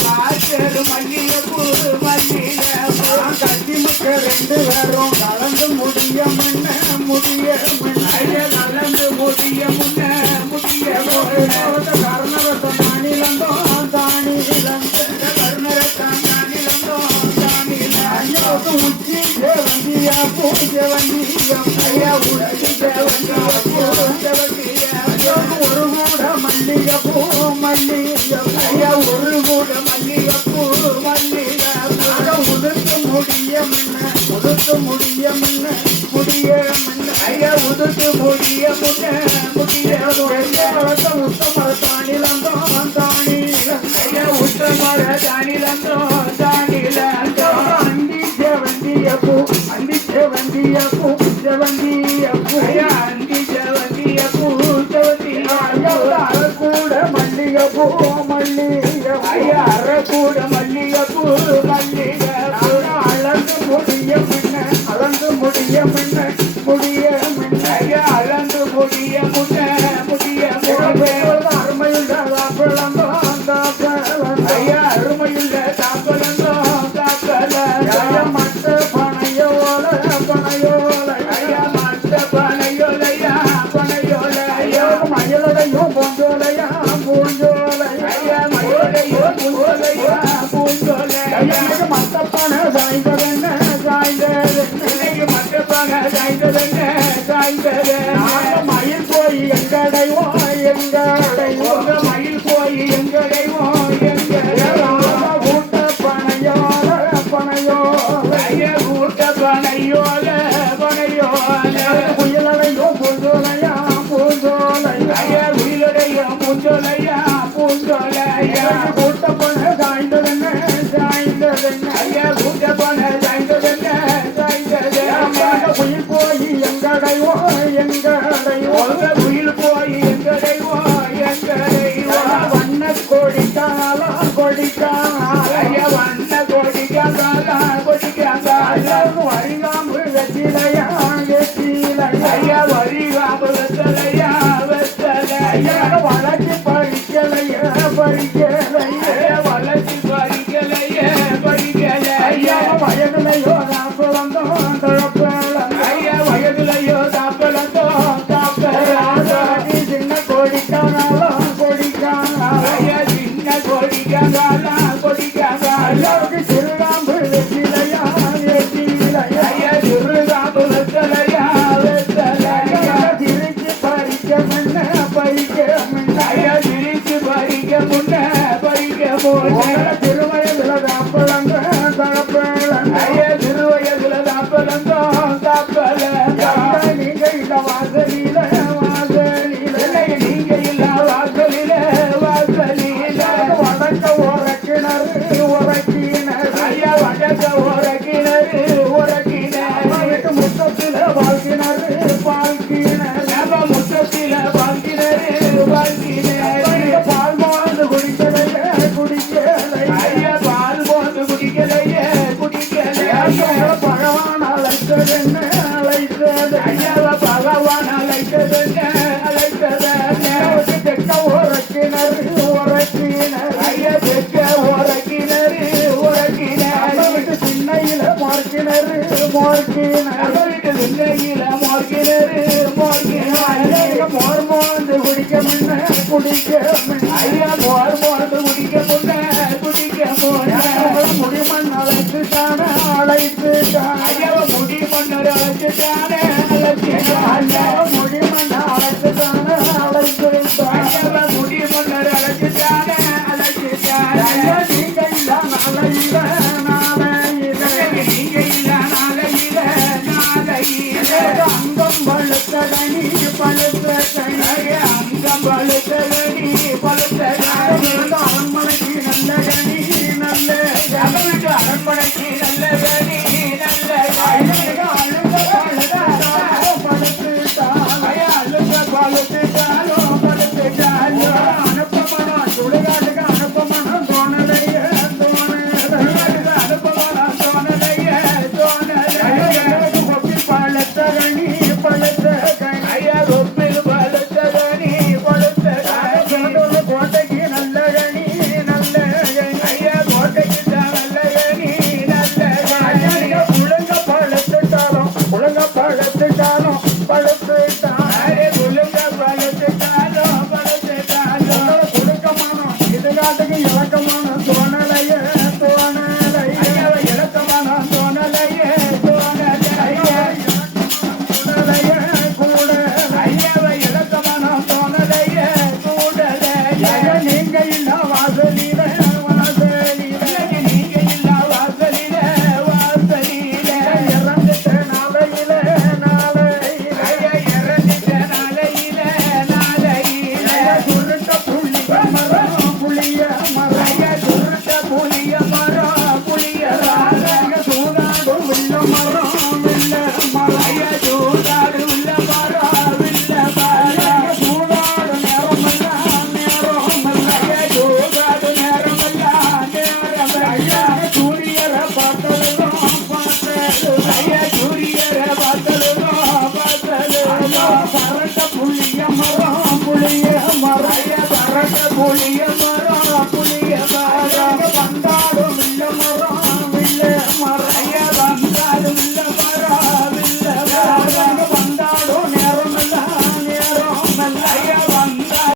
காசேரு மல்லிகைப்பூ கட்டி முக்க ரெண்டு பேரும் கலந்து முடிய முன்ன கலந்து முடிய முன்ன கர்ணரத்தம் தானிலந்தோ உச்சி ஜெவந்தியா பூஜை வந்தியா ஒரு கூட மல்லிகைப்பூ ஒரு கூட மல்லிகைப்பூ உதுத்து முடிய முன்ன உதுத்து முடிய உத்தமர தானிலந்தோ உத்தமர தானிலந்தோ அந்தி ஜெவந்தியப்பூ அரக்கூட மல்லிகைப்பூ அரக்கூட மல்லிகைப்பூ அளந்து முடிய முன்ன அளந்து முடிய முன்ன அருமையுள்ள தாப்பழந்தோ அருமையுள்ள தாப்பழந்தோ மட்ட பனையோல மயிலடையும் பூஞ்சோலையா மட்டப்பன சாய்ந்ததென்ன மயில் போய் எங்கடைவோம் ஊட்ட பனையோல புயலடையும் பூஞ்சோலையா கூட்டப்பன சாய்ந்ததென்ன குயில் போய் எங்கடைவோம் வண்ண கொடிக்காலம் வரிகாம்பு வெற்றிலையா வளர்ச்சி பறிக்கலையா வயதுலையோ நாப்பலந்தோம் சின்ன கொடிக்கானாலும் எல்லாருக்கும் சிறுகாம்பு வெற்றிலையா திருச்சி பறிக்க முன்ன திருவயதுல தாப்பழங்க நீங்க இல்ல வாசலில வடக்க உரக்கிணறு முத்தத்தில வாழ்க்கிணறு பால் மோந்து குடிக்கலையே பகவான் அழைத்தது தெக்க உரக்கிணறு சின்னையில மோர்க்கிணறு மோர் மோந்து குடிக்க முன்ன முடிமண் அழைத்துட்டான முடிமண் அங்கம் பழுத்தடனி புளிய மரம் புளிய